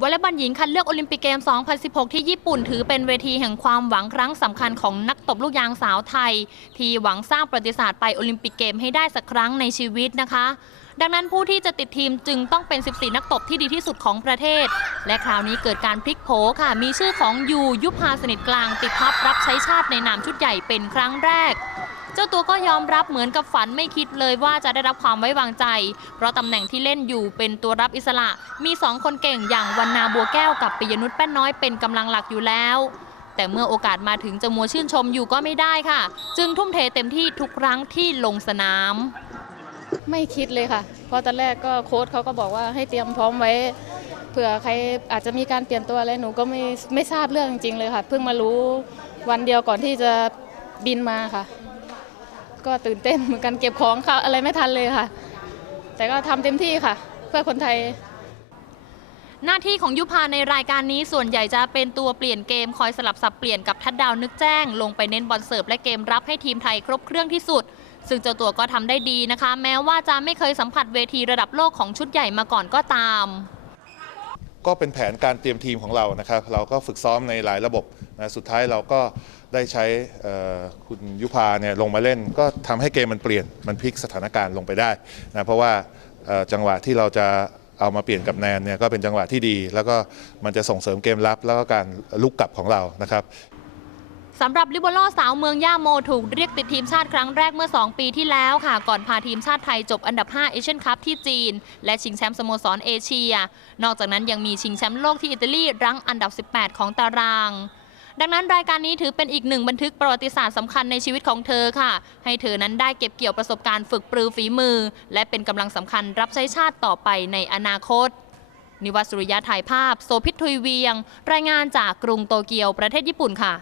วอลเลย์บอลหญิงคัดเลือกโอลิมปิกเกม 2016 ที่ญี่ปุ่นถือเป็นเวทีแห่งความหวังครั้งสำคัญของนักตบลูกยางสาวไทย ที่หวังสร้างประวัติศาสตร์ไปโอลิมปิกเกมให้ได้สักครั้งในชีวิตนะคะ ดังนั้นผู้ที่จะติดทีมจึงต้องเป็น 14 นักตบที่ดีที่สุดของประเทศ และคราวนี้เกิดการพลิกโผค่ะ มีชื่อของยูยุพาสนิทกลางติดท็อปรับใช้ชาติในนามชุดใหญ่เป็นครั้งแรก เจ้าตัวก็ยอมรับเหมือนกับฝันไม่คิดเลยว่าจะได้รับความไว้วางใจ เพราะตำแหน่งที่เล่นอยู่เป็นตัวรับอิสระ มีสองคนเก่งอย่างวันนาบัวแก้วกับปิยนุชแป้นน้อยเป็นกำลังหลักอยู่แล้ว แต่เมื่อโอกาสมาถึงจะมัวชื่นชมอยู่ก็ไม่ได้ค่ะ จึงทุ่มเทเต็มที่ทุกครั้งที่ลงสนาม ไม่คิดเลยค่ะ เพราะตอนแรกก็โค้ชเขาก็บอกว่าให้เตรียมพร้อมไว้เผื่อใครอาจจะมีการเปลี่ยนตัวอะไรหนูก็ไม่ไม่ทราบเรื่องจริงๆเลยค่ะ เพิ่งมารู้วันเดียวก่อนที่จะบินมาค่ะ ก็ตื่นเต้นเหมือนกันเก็บของค่ะอะไรไม่ทันเลยค่ะ แต่ก็ทำเต็มที่ค่ะ เพื่อคนไทย หน้าที่ของยุพาในรายการนี้ส่วนใหญ่จะเป็นตัวเปลี่ยนเกมคอยสลับสับเปลี่ยนกับทัดดาวนึกแจ้ง ลงไปเน้นบอลเสิร์ฟและเกมรับให้ทีมไทยครบเครื่องที่สุด ซึ่งเจ้าตัวก็ทำได้ดีนะคะ แม้ว่าจะไม่เคยสัมผัสเวทีระดับโลกของชุดใหญ่มาก่อนก็ตาม ก็เป็นแผนการเตรียมทีมของเรานะครับ เราก็ฝึกซ้อมในหลายระบบนะสุดท้ายเราก็ได้ใช้คุณยุพาเนี่ยลงมาเล่น ก็ทำให้เกมมันเปลี่ยนมันพลิกสถานการณ์ลงไปได้นะเพราะว่าจังหวะที่เราจะเอามาเปลี่ยนกับแนนเนี่ยก็เป็นจังหวะที่ดี แล้วก็มันจะส่งเสริมเกมรับแล้วก็การลุกกลับของเรานะครับ สำหรับลิเบโรสาวเมืองย่าโมถูกเรียกติดทีมชาติครั้งแรกเมื่อ 2 ปีที่แล้วค่ะ ก่อนพาทีมชาติไทยจบอันดับ 5 เอเชียนคัพที่จีน และชิงแชมป์สโมสรเอเชีย นอกจากนั้นยังมีชิงแชมป์โลกที่อิตาลีรั้งอันดับ 18 ของตาราง ดังนั้นรายการนี้ถือเป็นอีกหนึ่งบันทึกประวัติศาสตร์สำคัญในชีวิตของเธอค่ะ ให้เธอนั้นได้เก็บเกี่ยวประสบการณ์ฝึกปรือฝีมือ และเป็นกำลังสำคัญรับใช้ชาติต่อไปในอนาคตนิวัตสุริยะถ่ายภาพโซพิษทุยเวียง รายงานจากกรุงโตเกียวประเทศญี่ปุ่นค่ะ